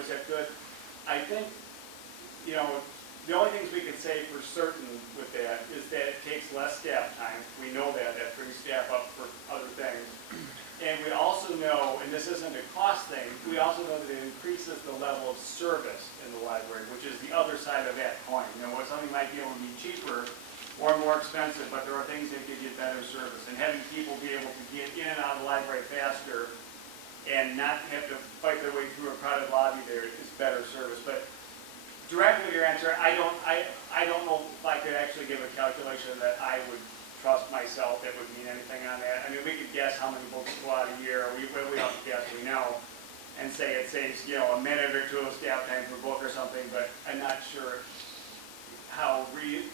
was that good? I think, you know, the only things we can say for certain with that is that it takes less staff time. We know that brings staff up for other things. And we also know, and this isn't a cost thing, we also know that it increases the level of service in the library, which is the other side of that coin. You know, something might be able to be cheaper or more expensive, but there are things that give you better service. And having people be able to get in and out of the library faster and not have to fight their way through a crowded lobby there is better service. But directly to your answer, I don't know if I could actually give a calculation that I would trust myself that would mean anything on that. I mean, we could guess how many books go out a year. We don't have to guess, we know, and say it saves, you know, a minute or two of staff time per book or something, but I'm not sure how real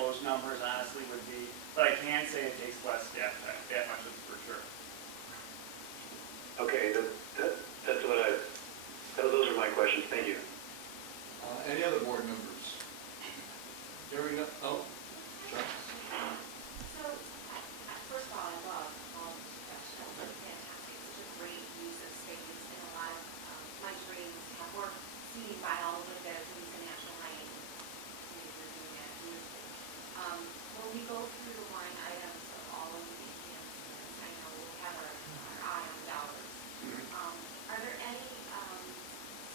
those numbers honestly would be. But I can say it takes less staff time, that much is for sure. Okay, that's what those are my questions. Thank you. Any other board members? Hearing none. Oh, sure. So, first of all, I love all the professionals. It's fantastic. Such a great use of space, and a lot of lunchroom have work seen by all of the national lighting. We're doing that beautifully. When we go through the line items of all of the enhancements, I know we have our eye on dollars. Are there any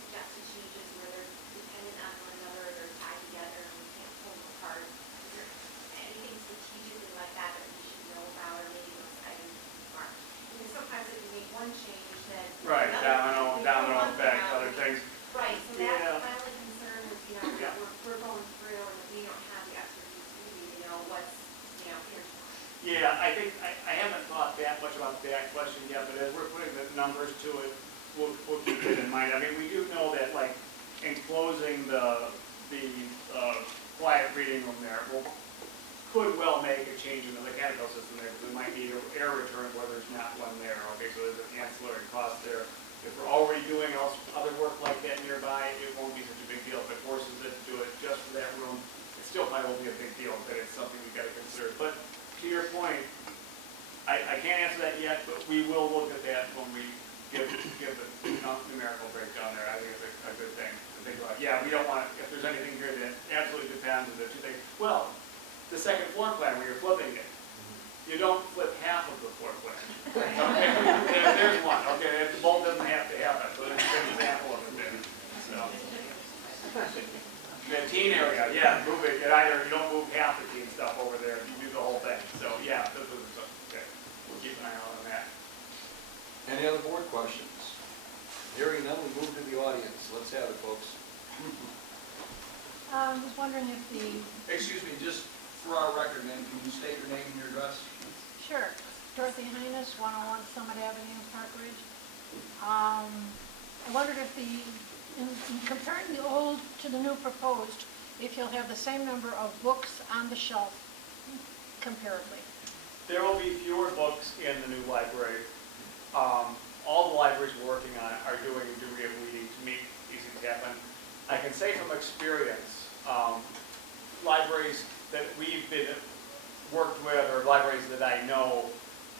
suggested changes where they're dependent on one another, they're tied together, and we can't pull them apart? Is there anything strategically like that that we should know about, or maybe those items are? Because sometimes if you make one change, then Right, domino effect, other things. Right, so Yeah. that's my only concern is, you know, that we're going through and we don't have the expertise really to know what's, you know, here's why. Yeah, I think, I haven't thought that much about that question yet, but as we're putting the numbers to it, we'll keep it in mind. I mean, we do know that, like, enclosing the quiet reading room there could well make a change in the mechanical system there, because we might need an air return where there's not one there. Okay, so there's an ancillary cost there. If we're already doing other work like that nearby, it won't be such a big deal. If it forces it to do it just for that room, it still probably will be a big deal, but it's something we've got to consider. But to your point, I can't answer that yet, but we will look at that when we give the numerical breakdown there. I think it's a good thing to think about. Yeah, we don't want, if there's anything here that absolutely depends on the two things. Well, the second floor plan where you're flipping it, you don't flip half of the floor plan. Okay, there's one. Okay, the bolt doesn't have to happen, so there's an example of it there. So, the teen area, yeah, move it. You don't move half the teen stuff over there. You do the whole thing. So, yeah, this is okay. We'll keep an eye out on that. Any other board questions? Hearing none, we move to the audience. Let's have it, folks. I was wondering if the... Excuse me, just for our record, ma'am, can you state your name and your address? Sure. Dorothy Highness, 101 Summit Avenue, Park Ridge. I wondered if in comparing the old to the new proposed, if you'll have the same number of books on the shelf comparably. There will be fewer books in the new library. All the libraries we're working on are doing a degree of weeding to make these things happen. I can say from experience, libraries that we've been worked with, or libraries that I know,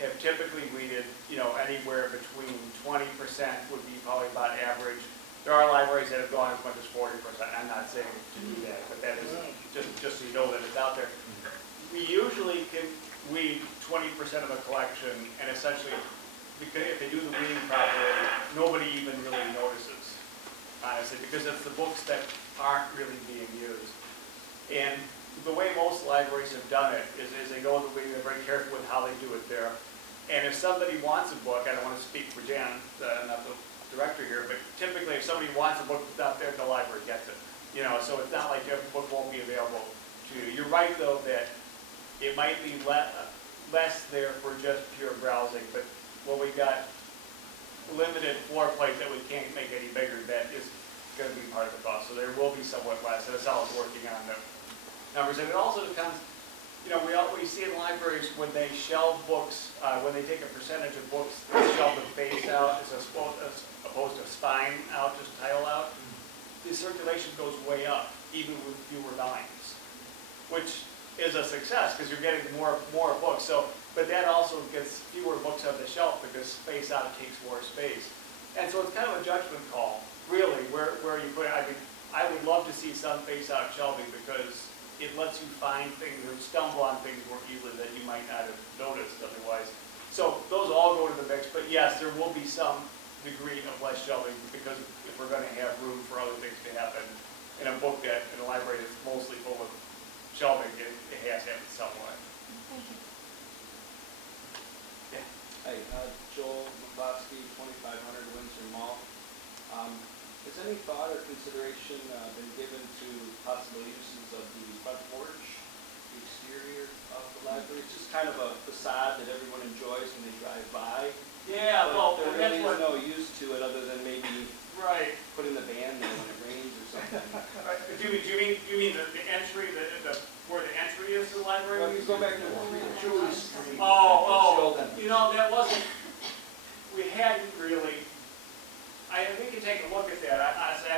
have typically weeded, you know, anywhere between 20% would be probably about average. There are libraries that have gone as much as 40%. I'm not saying to do that, but that is just so you know that it's out there. We usually can weed 20% of a collection, and essentially, because if they do the weeding properly, nobody even really notices, honestly, because it's the books that aren't really being used. And the way most libraries have done it is they go the weeding, they're very careful with how they do it there. And if somebody wants a book, I don't want to speak for Jan, not the director here, but typically if somebody wants a book that's out there, the library gets it. You know, so it's not like every book won't be available to you. You're right, though, that it might be less there for just pure browsing, but when we got limited floor plates that we can't make any bigger, that is going to be part of the cost. So there will be somewhat less. That's how it's working on the numbers. And it also depends, you know, we see in libraries when they shelve books, when they take a percentage of books, they shelve the face out as opposed to spine out, just title out. The circulation goes way up, even with fewer volumes, which is a success because you're getting more books. So, but that also gets fewer books on the shelf because space out takes more space. And so it's kind of a judgment call, really, where you put it. I would love to see some face-out shelving because it lets you find things or stumble on things more easily that you might not have noticed otherwise. So those all go to the mix, but yes, there will be some degree of less shelving because if we're going to have room for other things to happen in a book that, in a library that's mostly full of shelving, it has to happen somewhat. Thank you. Yeah. Hey, Joel McCloskey, 2500 Windsor Mall. Has any thought or consideration been given to possible uses of the front porch, the exterior of the library? It's just kind of a facade that everyone enjoys when they drive by. Yeah, But well, there that's really what, is no use to it other than maybe right. putting the band there when it rains or something. Do you mean the entry, where the entry is to the library? Well, if you go back to Julie Street. Oh, Sheldon. you know, that wasn't, we hadn't really, we can take a look at that. Honestly,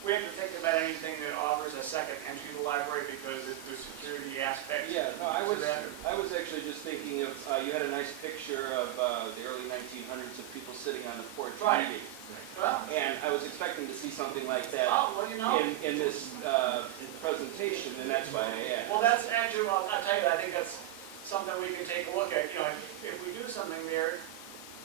we haven't think about anything that offers a second entry to the library because there's security aspects. Yeah, no, I to that. was actually just thinking of, you had a nice picture of the early 1900s of people sitting on the porch Right. reading. Well, And I was expecting to see something like that well, you know. in this presentation, and that's why I asked. Well, that's actually, well, I'll tell you, I think that's something we can take a look at. You know, if we do something there,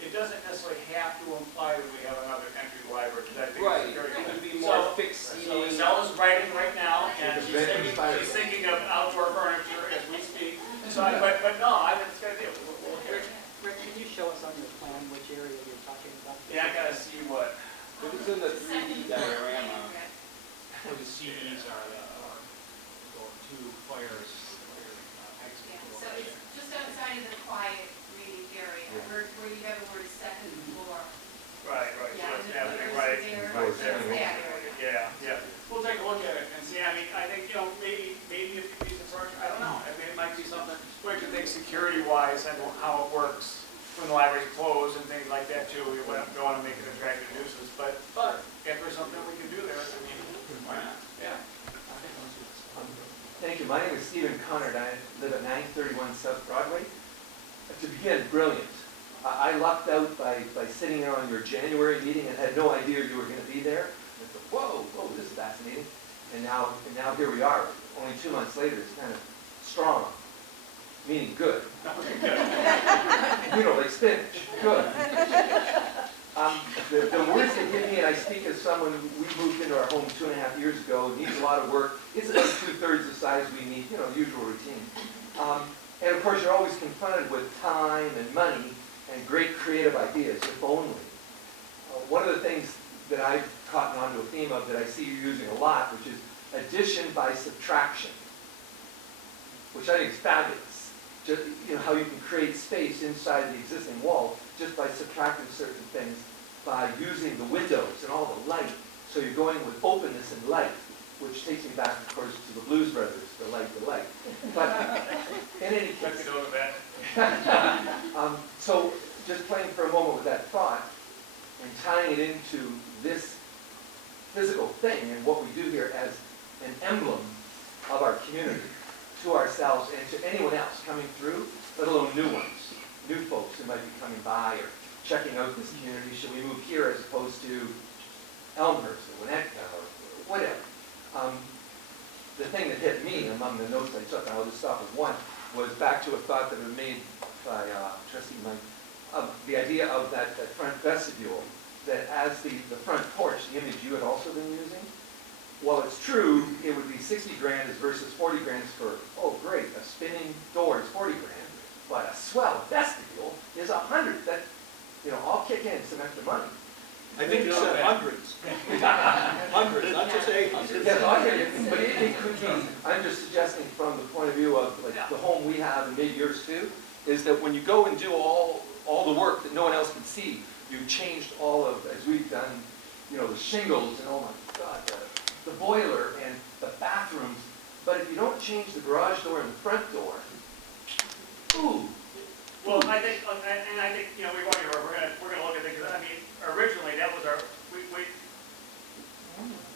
it doesn't necessarily have to imply that we have another entry to the library, because I think Right, it's very it good. would be more So fixed So seating. Zella's writing right now, and she's thinking of outdoor furniture as we speak. So, but no, I think it's a good idea. We'll hear it. Rick, can you show us on your plan which area you're talking about? Yeah, I gotta see what. It was in the 3D diorama. Where the CDs are, going to fires, exit Yeah, door. so it's just outside of the quiet reading area, where you have the word second floor. Right, so Yeah, it's and happening, the right. there, Right that's there. that area. Yeah. We'll take a look at it and see. I mean, I think, you know, maybe a few pieces of furniture, I don't know. I mean, it might be something, we have to think security-wise and how it works when the library's closed and things like that too. We don't want to make it attractive nuisance, but if there's something we can do there, I mean, why not? Yeah. Thank you. My name is Stephen Conard. I live at 931 South Broadway. To begin, brilliant. I lucked out by sitting there on your January meeting and had no idea you were going to be there. I thought, whoa, this is fascinating. And now here we are. Only 2 months later, it's kind of strong, meaning good. You know, like spinach, good. The words that hit me, and I speak as someone, we moved into our home 2.5 years ago, needs a lot of work. It's about 2/3 the size we need, you know, usual routine. And of course, you're always confronted with time and money and great creative ideas, if only. One of the things that I've caught on to a theme of that I see you using a lot, which is addition by subtraction, which I think is fabulous. Just, you know, how you can create space inside the existing wall just by subtracting certain things, by using the windows and all the light. So you're going with openness and light, which takes me back, of course, to the Blues Brothers, the light. But in any case, so just playing for a moment with that thought and tying it into this physical thing and what we do here as an emblem of our community to ourselves and to anyone else coming through, let alone new ones, new folks who might be coming by or checking out this community. Should we move here as opposed to Elmhurst or Winnetka or whatever? The thing that hit me among the notes I took, and I'll just stop with one, was back to a thought that was made by Trustee Mike, the idea of that front vestibule, that as the front porch, the image you had also been using, while it's true, it would be 60 grand versus 40 grand for, oh great, a spinning door is 40 grand, but a swell vestibule is 100. That, you know, I'll kick in some extra money. I think you said hundreds. Hundreds, not just 800. Yes, I hear you, but it could be, I'm just suggesting from the point of view of like the home we have and maybe yours too, is that when you go and do all the work that no one else can see, you've changed all of, as we've done, you know, the shingles and oh my God, the boiler and the bathrooms, but if you don't change the garage door and the front door, ooh. Well, I think, you know, we're gonna look at it, because I mean, originally that was our,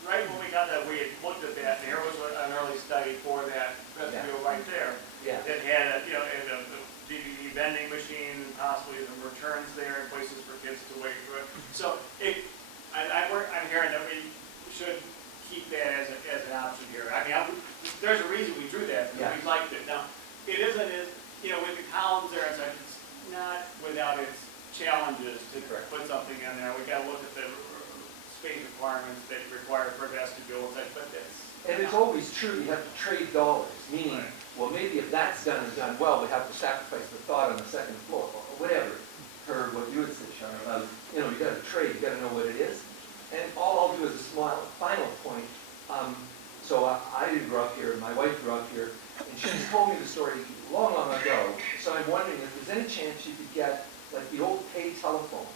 right when we got that, we had looked at that, and there was an early study for that vestibule right there. Yeah. That had, you know, and the DVD vending machine, and possibly some returns there, and places for kids to wait for it. So it just to Correct. put something in there. We gotta look at the space requirements that require for vestibule and such, but it's. And it's always true, you have to trade dollars, meaning, Right. well, maybe if that's done and done well, we have to sacrifice the thought on the second floor, or whatever. Heard what you had said, Sean, about, you know, you gotta trade, you gotta know what it is. And all I'll do is a small, final point. So I didn't grow up here, my wife grew up here, and she told me the story long, long ago. So I'm wondering if there's any chance you could get, like, the old pay telephone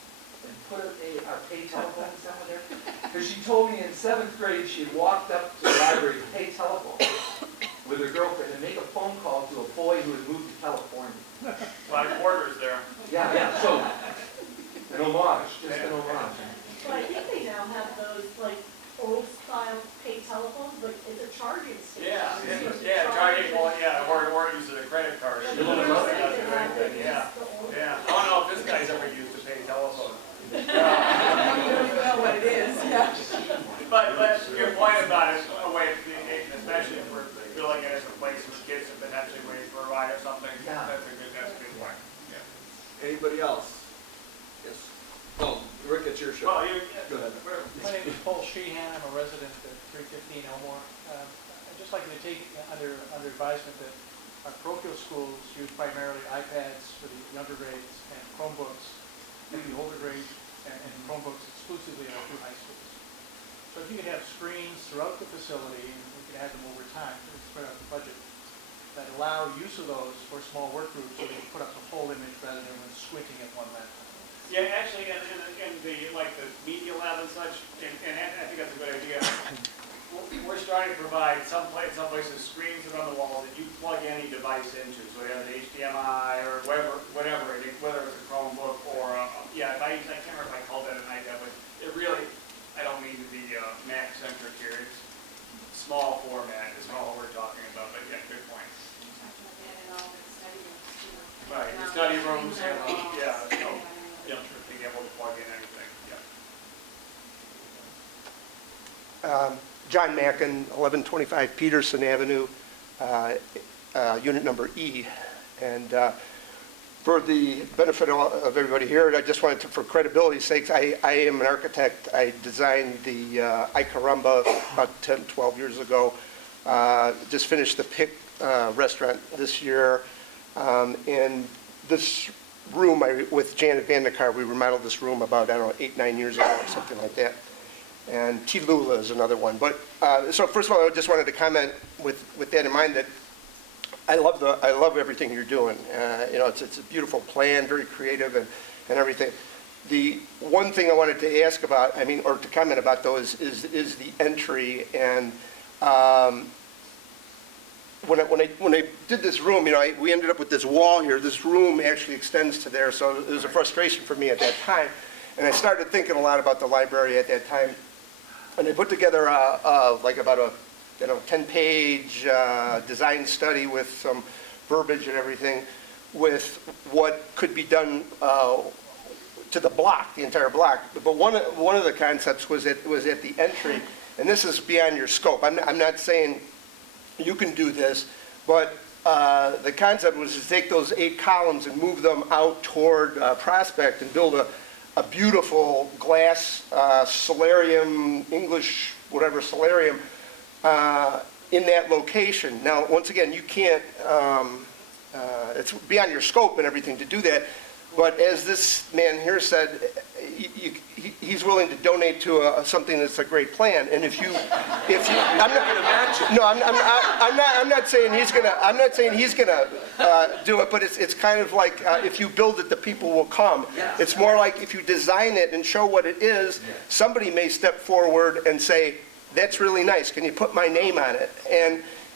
and put our pay telephone somewhere there? Because she told me in 7th grade, she had walked up to the library to pay telephone with her girlfriend and make a phone call to a boy who had moved to California. A lot of quarters there. Yeah, so, an homage, just an homage. Well, I think they now have those, like, old-style pay telephones, like, it's a charging station. Yeah, So you yeah, charge charging, it. well, yeah, or using a credit card. Like, You know, the that's first thing a they great have, thing, they yeah, use the old- yeah. I don't know if this guy's ever used a pay telephone. You don't know what it is, yeah. But your point about it, a way of communication, especially if we're billing it as a place where kids have potentially waiting for a ride or something, Yeah. that's a good point. Yeah. Anybody else? Yes. Oh, Rick, it's your show. Well, you, Go ahead. My name is Paul Sheehan, I'm a resident at 315 Elmore. I'd just like you to take under advisement that our parochial schools use primarily iPads for the younger grades and Chromebooks in the older grades, and Chromebooks exclusively in our 2 high schools. So if you could have screens throughout the facility, and we could add them over time to spread out the budget, that allow use of those for small work groups so they can put up the whole image rather than when squinting at one laptop. yeah, actually, in the, like, the media lab and such, and I think that's a good idea. We're starting to provide some places screens that are on the wall that you plug any device into. So you have an HDMI or whatever, whether it's a Chromebook or, yeah, I can't remember if I called that an iPad, but it really, I don't mean to be Mac-centric here. It's small format is all we're talking about, but yeah, good point. Right, the study rooms have, yeah, so, being able to plug in anything, yeah. John Mackin, 1125 Peterson Avenue, unit number E. And for the benefit of everybody here, I just wanted to, for credibility's sakes, I am an architect. I designed the Icarumba about 10, 12 years ago. Just finished the PIC restaurant this year. And this room, with Janet Vandekar, we remodeled this room about, I don't know, 8, 9 years ago or something like that. And Tilula is another one. But so first of all, I just wanted to comment with that in mind that I love everything you're doing. You know, it's a beautiful plan, very creative and everything. The one thing I wanted to ask about, or to comment about though, is the entry. And when I did this room, you know, we ended up with this wall here. This room actually extends to there, so it was a frustration for me at that time. And I started thinking a lot about the library at that time. And I put together like about a 10-page design study with some verbiage and everything, with what could be done to the block, the entire block. But one of the concepts was at the entry, and this is beyond your scope. I'm not saying you can do this, but the concept was to take those 8 columns and move them out toward Prospect and build a beautiful glass solarium, English, whatever solarium, in that location. Now, once again, you can't, it's beyond your scope and everything to do that, but as this man here said, he's willing to donate to something that's a great plan. And if you, I'm not saying he's gonna do it, but it's kind of like if you build it, the people will come. Yes. It's more like if you design it and show what it is, somebody may step forward and say, "That's really nice. Can you put my name on it?"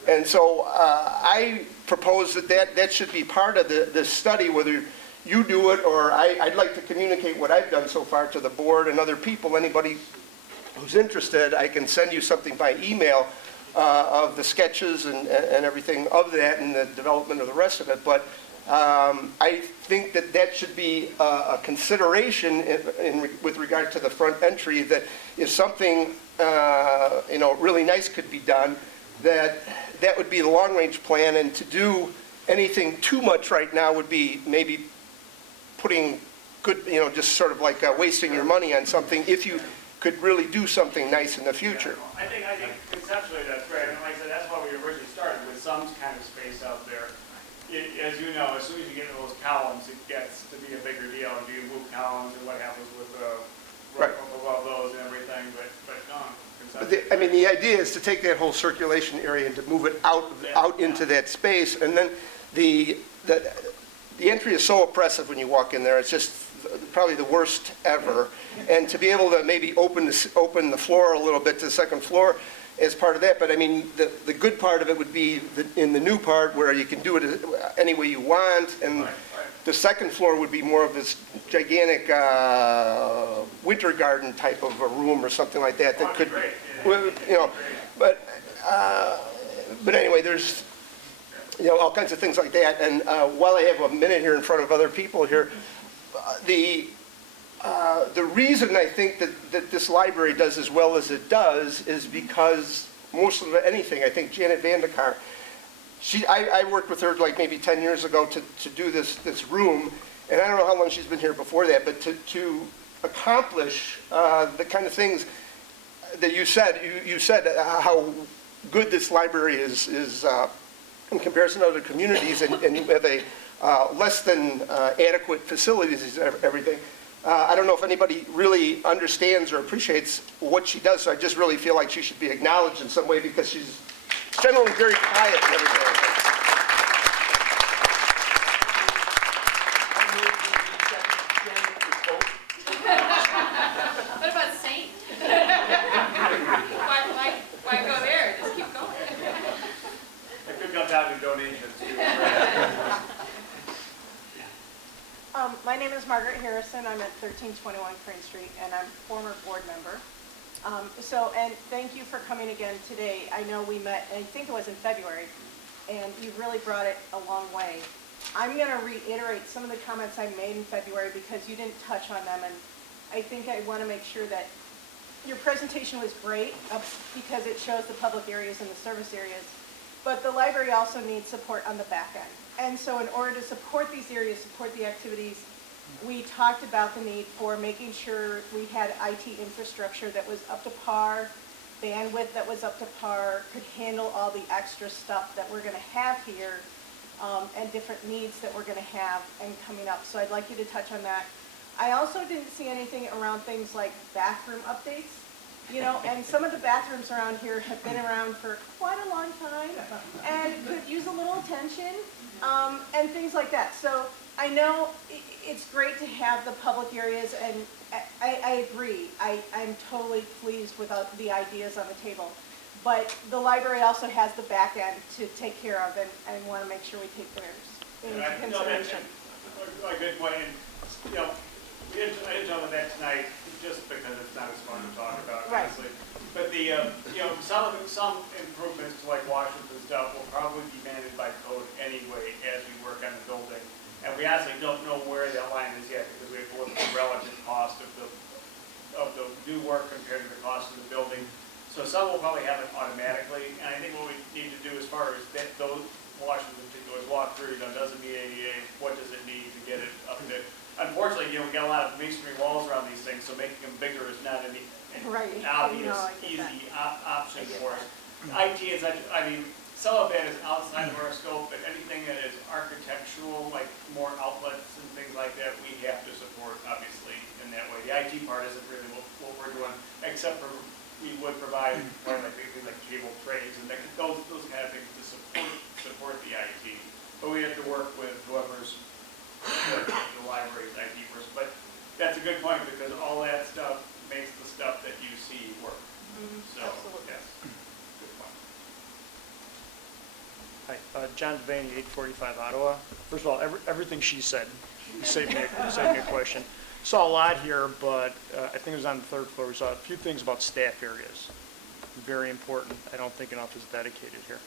And so I propose that should be part of the study, whether you do it, or I'd like to communicate what I've done so far to the board and other people. Anybody who's interested, I can send you something by email of the sketches and everything of that and the development of the rest of it. But I think that should be a consideration with regard to the front entry, that if something really nice could be done, that would be the long-range plan. And to do anything too much right now would be maybe putting good, just sort of like wasting your money on something if you could really do something nice in the future. I think conceptually that's great, and like I said, that's why we originally started with some kind of space out there. As you know, as soon as you get into those columns, it gets to be a bigger deal. Do you move columns, and what happens with the Right. roof above those and everything, but no. But I mean, the idea is to take that whole circulation area and to move it out into that space, and then the entry is so oppressive when you walk in there. It's just probably the worst ever. And to be able to maybe open the floor a little bit to the second floor as part of that. But I mean, the good part of it would be in the new part where you can do it any way you want, and the second floor would be more of this gigantic winter garden type of a room or something like that that could, but anyway, there's all kinds of things like that. And while I have a minute here in front of other people here, the reason I think that this library does as well as it does is because most of anything, I think Janet Vandekar, I worked with her like maybe 10 years ago to do this room, and I don't know how long she's been here before that, but to accomplish the kind of things that you said how good this library is in comparison to other communities, and you have a less than adequate facilities, everything. I don't know if anybody really understands or appreciates what she does, so I just really feel like she should be acknowledged in some way because she's generally very quiet and everything. What about Saint? Why go there? Just keep going. It could come down to donations too. My name is Margaret Harrison. I'm at 1321 Crane Street, and I'm a former board member. And thank you for coming again today. I know we met, I think it was in February, and you really brought it a long way. I'm going to reiterate some of the comments I made in February because you didn't touch on them, and I think I want to make sure that your presentation was great because it shows the public areas and the service areas, but the library also needs support on the back end. And so in order to support these areas, support the activities, we talked about the need for making sure we had IT infrastructure that was up to par, bandwidth that was up to par, could handle all the extra stuff that we're going to have here, and different needs that we're going to have and coming up. So I'd like you to touch on that. I also didn't see anything around things like bathroom updates. And some of the bathrooms around here have been around for quite a long time and could use a little attention, and things like that. So I know it's great to have the public areas, and I agree. I'm totally pleased with the ideas on the table. But the library also has the back end to take care of, and want to make sure we take theirs into consideration. A good point. I didn't tell them that tonight just because it's not as fun to talk about, honestly. But some improvements like Washington stuff will probably be managed by code anyway as we work on the building. And we actually don't know where that line is yet because we have to look at the relative cost of the new work compared to the cost of the building. So some will probably happen automatically. And I think what we need to do as far as those Washington particular is walk through, does it meet ADA? What does it need to get it up to? Unfortunately, we got a lot of masonry walls around these things, so making them bigger is not an obvious, easy option for us. IT is, some of that is outside of our scope, but anything that is architectural, like more outlets and things like that, we have to support, obviously, in that way. The IT part isn't really what we're doing, except for we would provide things like cable trays and those kind of things to support the IT. But we have to work with whoever's the library's IT person. But that's a good point because all that stuff makes the stuff that you see work. So, absolutely. Yes, good point. Hi, John Devaney, 845 Ottawa. First of all, everything she said saved me a question. Saw a lot here, but I think it was on the third floor. We saw a few things about staff areas. Very important. I don't think enough is dedicated here.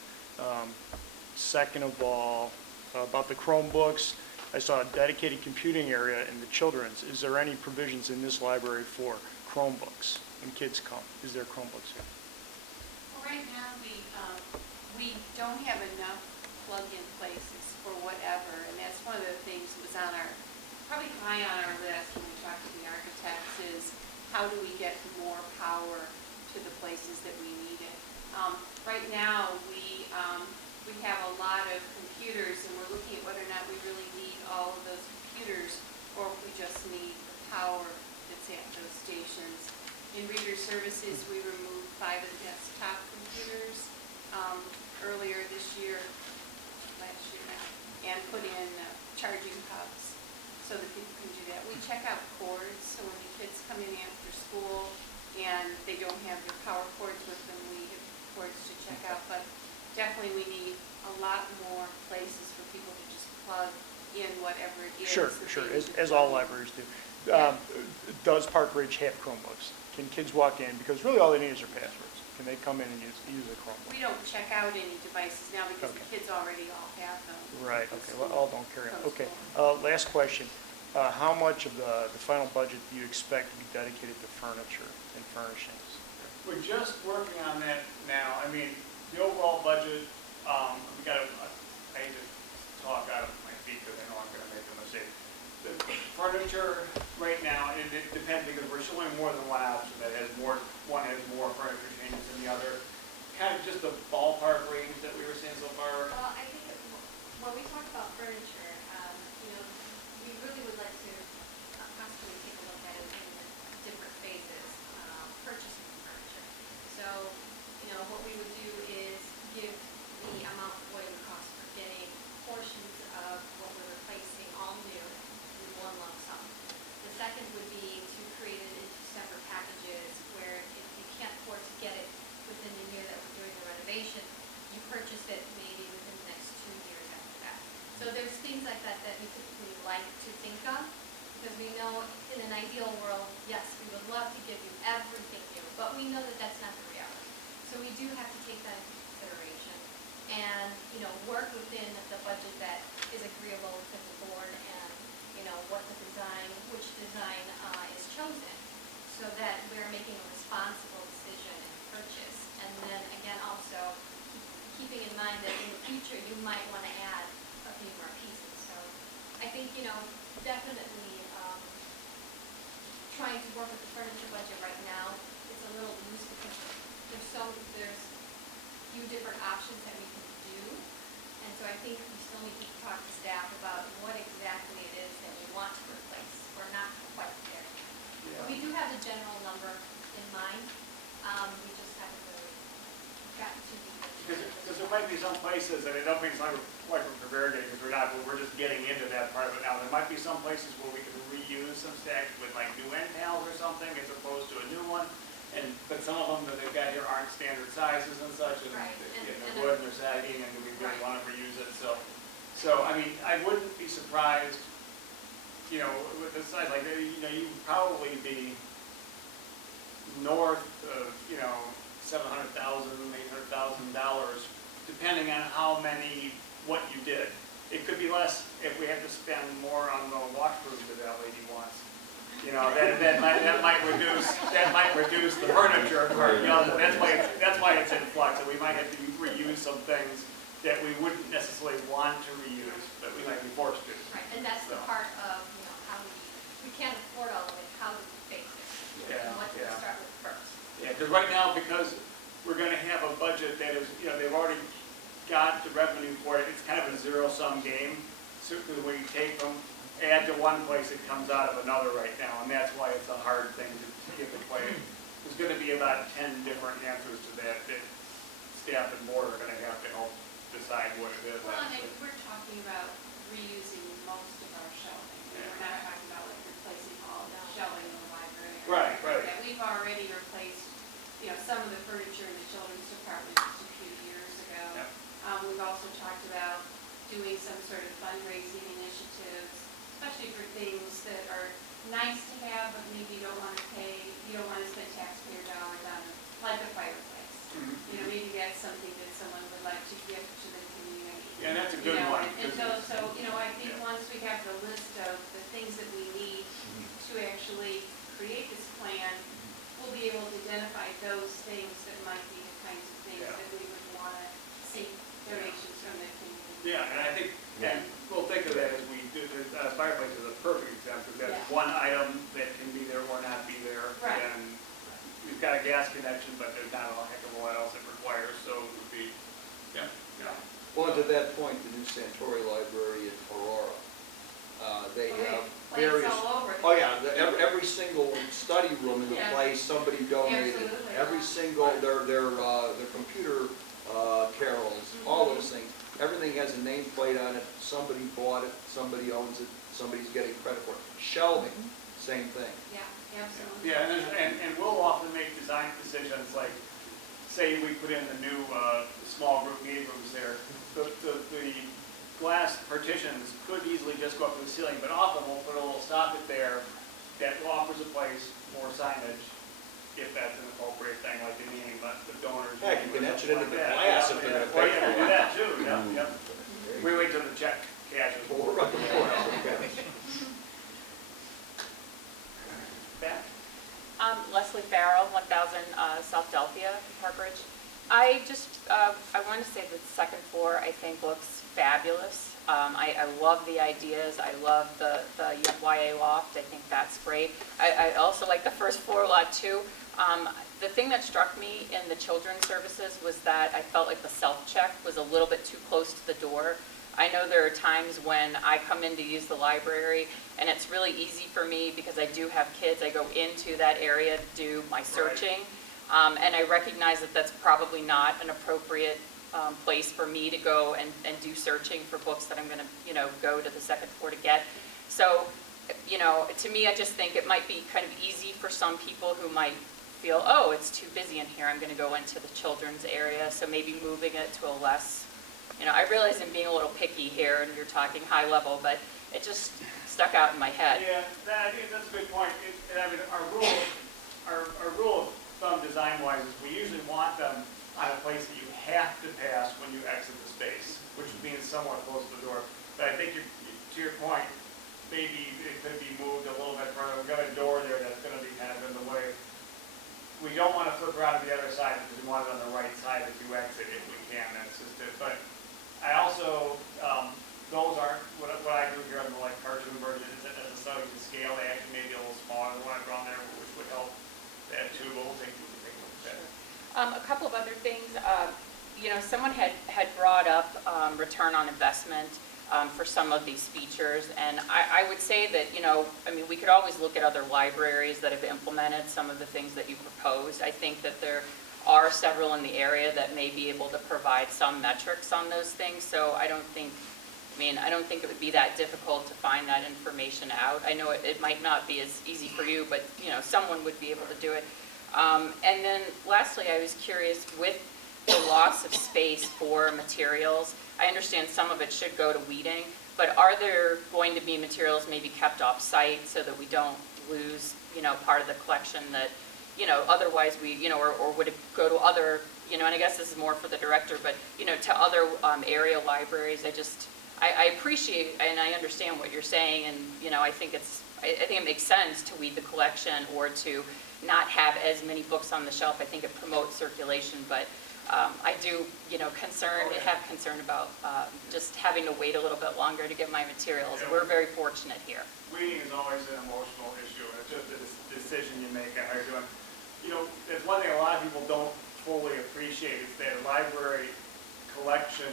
Second of all, about the Chromebooks, I saw a dedicated computing area in the children's. Is there any provisions in this library for Chromebooks when kids come? Is there Chromebooks here? Well, right now, we don't have enough plug-in places for whatever, and that's one of the things that was on our probably high on our list when we talk to the architects is how do we get more power to the places that we need it. Right now, we have a lot of computers, and we're looking at whether or not we really need all of those computers, or if we just need the power that's at those stations. In reader services, we removed 5 of the desktop computers earlier this year, last year now, and put in charging hubs so that people can do that. We check out cords, so when the kids come in after school and they don't have their power cords with them, we have cords to check out. But definitely we need a lot more places for people to just plug in whatever it is. Sure, that sure, they need as to all plug in. libraries do. Yeah. Does Park Ridge have Chromebooks? Can kids walk in, because really all they need is their passwords. Can they come in and use a Chromebook? We don't check out any devices now because the Okay. kids already all have them. Right, okay, well, all don't carry on. From Okay, school. last question. How much of the final budget do you expect to be dedicated to furniture and furnishings? We're just working on that now. I mean, the overall budget, we got I hate to talk out of my feet because I know I'm gonna make a mistake. The furniture right now, and it depends because we're showing more than one option that has more, one has more furniture changes than the other. Kind of just the ballpark range that we were seeing so far. Well, I think when we talk about furniture, we really would like to possibly take a look at it in different phases, purchasing furniture. So, what we would do is give the amount of what it would cost for getting portions of what we're replacing all new in one lump sum. The second would be to create it into separate packages where if you can't afford to get it within the year that we're doing the renovation, you purchase it maybe within the next 2 years after that. So there's things like that that we typically like to think of, because we know in an ideal world, yes, we would love to give you everything new, but we know that that's not the reality. So we do have to take that into consideration and, work within the budget that is agreeable with the board and, which design is chosen, so that we're making a responsible decision and purchase. And then again, also keeping in mind that in the future, you might want to add a few more pieces. So I think, definitely trying to work with the furniture budget right now is a little loose because there's few different options that we can do. And so I think we still need to talk to staff about what exactly it is that we want to replace. We're not quite there. Yeah. We do have a general number in mind. We just haven't really gotten too deep into it. Because there might be some places, and it don't mean it's like we're prepared because we're not, but we're just getting into that part of it now. There might be some places where we can reuse some stacks with like new end panels or something as opposed to a new one. But some of them that they've got here aren't standard sizes and such, and Right. they're wood and they're sagging, and do we really want to reuse it? So I mean, I wouldn't be surprised, with the size like that, you'd probably be north of, $700,000, $800,000, depending on what you did. It could be less if we have to spend more on the washroom that that lady wants. That might reduce the furniture part. That's why it's in flux. And we might have to reuse some things that we wouldn't necessarily want to reuse, but we might be forced to. Right, and that's the part of, how we can't afford all of it, how do we face it? Yeah, And what do we yeah. start with first? Yeah, because right now, because we're going to have a budget that is, they've already got the revenue for it. It's kind of a zero-sum game. Certainly, when you take from add to one place, it comes out of another right now, and that's why it's a hard thing to give away. There's going to be about 10 different answers to that staff and board are going to have to help decide what it is. Well, and we're talking about reusing most of our shelving. Yeah. We're not talking about like replacing all the shelving in the library. or Right, anything like right. that. We've already replaced, some of the furniture in the children's department just a few years ago. Yep. We've also talked about doing some sort of fundraising initiatives, especially for things that are nice to have, but maybe you don't want to spend taxpayer dollars on, like a fireplace. Mhm. Maybe that's something that someone would like to give to the community. Yeah, that's a good one. And so, I think once we have the list of the things that we need to actually create this plan, we'll be able to identify those things that might be the kinds of things Yeah. that we would want to seek donations from the community. Yeah, and I think, and we'll think of that as we do, fireplace is a perfect example, because that's Yeah. one item that can be there or not be there. Right. And we've got a gas connection, but there's not a heck of a lot else it requires, so it would be, yeah. Well, to that point, the new Santori Library in Aurora, they Okay, have place various. all over. Oh, yeah, every single study room in the Yeah. place, somebody donated. Absolutely. Every single, their computer carols, all those things. Everything has a nameplate on it, somebody bought it, somebody owns it, somebody's getting credit for it. Shelving, same thing. Yeah, absolutely. Yeah, and we'll often make design decisions, like, say we put in the new small group meeting rooms there. The glass partitions could easily just go up to the ceiling, but often we'll put a little soffit there that offers a place for signage, if that's an appropriate thing, like the name, but the donors. Heck, you can etch it into the Yeah, glass yeah, if they're yeah. gonna Well, pay yeah, for we do it. that too, yeah. We wait till the check cashes. Well, we're running the courthouse, okay. Back. Leslie Farrell, 1000 South Delphia, Park Ridge. I want to say that the second floor, I think, looks fabulous. I love the ideas. I love the YA loft. I think that's great. I also like the first floor a lot, too. The thing that struck me in the children's services was that I felt like the self-check was a little bit too close to the door. I know there are times when I come in to use the library, and it's really easy for me because I do have kids. I go into that area to do my searching, and I recognize that that's probably not an appropriate place for me to go and do searching for books that I'm going to, go to the second floor to get. So, to me, I just think it might be kind of easy for some people who might feel, oh, it's too busy in here, I'm going to go into the children's area, so maybe moving it to a less, I realize I'm being a little picky here, and you're talking high level, but it just stuck out in my head. Yeah, I think that's a good point. Our rule of thumb design-wise is we usually want them on a place that you have to pass when you exit the space, which means somewhat close to the door. But I think to your point, maybe it could be moved a little bit further. We've got a door there that's going to be kind of in the way. We don't want to flip around to the other side because we want it on the right side as you exit if we can. That's just it. But I also, those aren't what I do here on the cartoon version is that as a study to scale, they actually may be a little smaller than what I've drawn there, which would help that too. But we'll take a look at that. A couple of other things. Someone had brought up return on investment for some of these features, and I would say that, we could always look at other libraries that have implemented some of the things that you proposed. I think that there are several in the area that may be able to provide some metrics on those things, so I don't think it would be that difficult to find that information out. I know it might not be as easy for you, but, someone would be able to do it. And then lastly, I was curious, with the loss of space for materials, I understand some of it should go to weeding, but are there going to be materials maybe kept off-site so that we don't lose, part of the collection that, otherwise we, or would it go to other, and I guess this is more for the director, but, to other area libraries? I appreciate and I understand what you're saying, and, I think it makes sense to weed the collection or to not have as many books on the shelf. I think it promotes circulation, but I do, have concern about just having to wait a little bit longer to get my materials. We're very fortunate here. Weeding is always an emotional issue, and it's just a decision you make on how you're doing. There's one thing a lot of people don't fully appreciate is that a library collection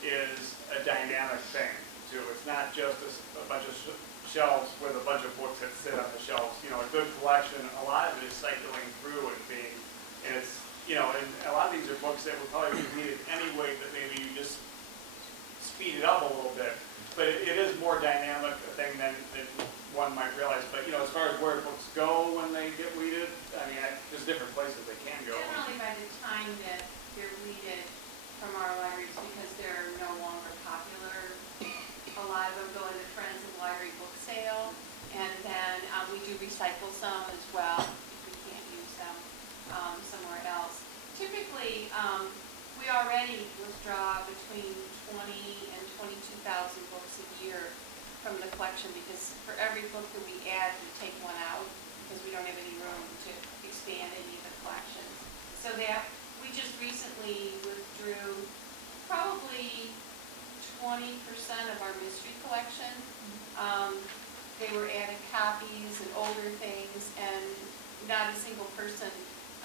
is a dynamic thing, too. It's not just a bunch of shelves with a bunch of books that sit on the shelves. A good collection, a lot of it is cycling through and it's, and a lot of these are books that would probably be needed anyway, but maybe you just speed it up a little bit. But it is more dynamic a thing than one might realize. But, as far as where books go when they get weeded, there's different places they can go. Generally, by the time that they're weeded from our libraries, because they're no longer popular, a lot of them go into Friends and Library Book Sale, and then we do recycle some as well if we can't use them somewhere else. Typically, we already withdraw between 20 and 22,000 books a year from the collection, because for every book that we add, we take one out because we don't have any room to expand any of the collections. So that we just recently withdrew probably 20% of our not a single person,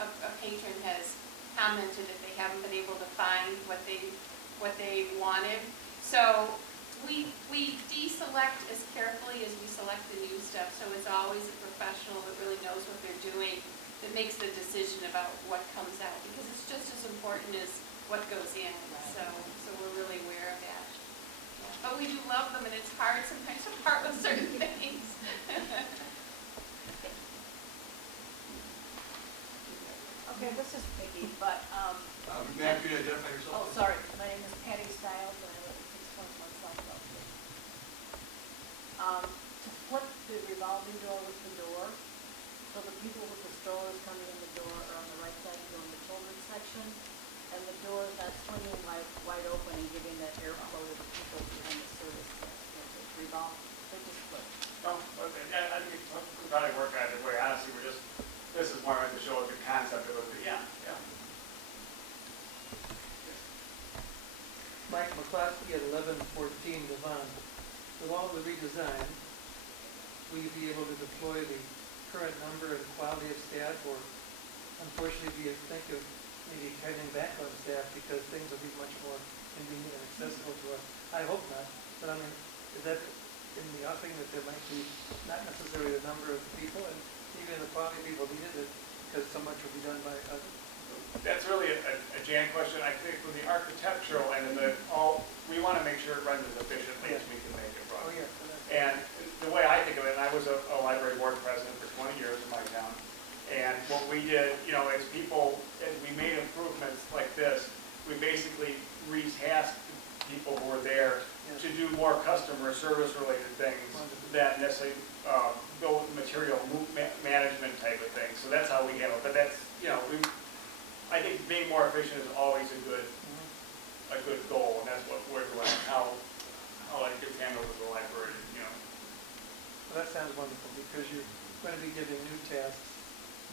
a patron has commented that they haven't been able to find what they wanted. So we deselect as carefully as we select the new stuff, so it's always a professional that really knows what they're doing that makes the decision about what comes out, because it's just as important as what goes in, so we're really aware of that. But we do love them, and it's hard sometimes to part with certain things. Okay, this is Vicki, but, Ma'am, could you identify yourself? oh, sorry, my name is Patty Stiles, and I live at 621 South Bellevue. To flip the revolving door with the door, so the people with the strollers coming in the door are on the right side and go in the children's section, and the door is not swinging wide open and giving that airflow to the people behind the service desk. It's revolved, they just flip. No, but I think it could probably work either way. Honestly, this is more like to show the concept of it, but yeah. Mike McCloskey at 1114 Devon. With all the redesign, will you be able to deploy the current number and quality of staff, or unfortunately do you think of maybe cutting back on staff because things will be much more convenient and accessible to us? I hope not, but I mean, is that in the offing that there might be not necessarily the number of people and even the quality of people needed, because so much will be done by others? That's really a Jan question. I think from the architectural and we want to make sure it runs as efficiently as we can make it run. Oh, yeah. And the way I think of it, and I was a library board president for 20 years in my town, and what we did, as we made improvements like this, we basically retasked people who were there to do more customer service related things than necessarily build material management type of things. So that's how we handle it. But that's, I think being more efficient is always a good goal, and that's what we're doing. How I do handle with the library, Well, that sounds wonderful, because you're going to be giving new tasks,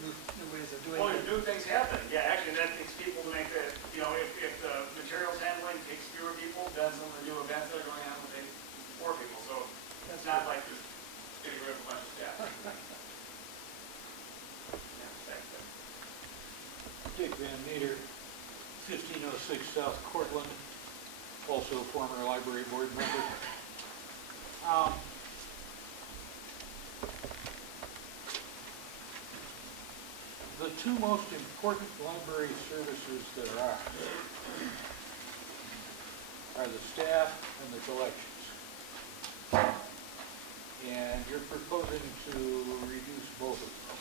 new ways of doing Well, it. new things happen. Yeah, actually, that takes people to make the, if the materials handling takes fewer people, then some of the new events that are going on will take more people. So it's not like just getting rid of a bunch of staff. Dick Van Meter, 1506 South Cortland, also former library board member. The two most important library services that are the staff and the collections. And you're proposing to reduce both of them.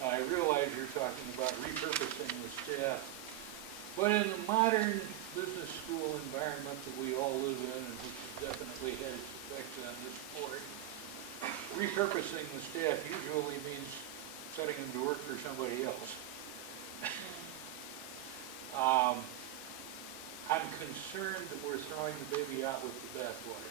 I realize you're talking about repurposing the staff, but in the modern business school environment that we all live in, and which definitely has effects on this board, repurposing the staff usually means setting them to work for somebody else. I'm concerned that we're throwing the baby out with the bathwater.